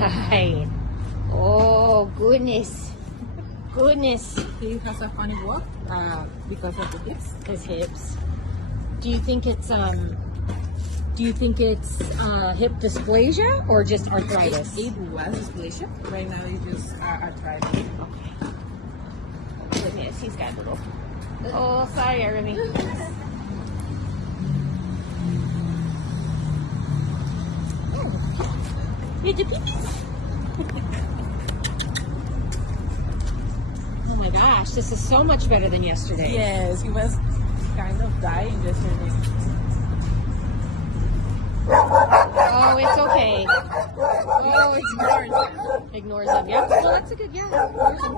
Right. Oh, goodness. Goodness. He has a funny walk because of the hips. His hips. Do you think it's hip dysplasia or just arthritis? It was dysplasia. Right now it's just arthritis. Goodness, he's got little. Oh, sorry, Irving. You do pee-pees? Oh my gosh, this is so much better than yesterday. Yes, he was kind of dying yesterday. Oh, it's okay. Oh, it's Ignores him. ignores him. Yeah. Well, that's a good. Yeah. Ignores him.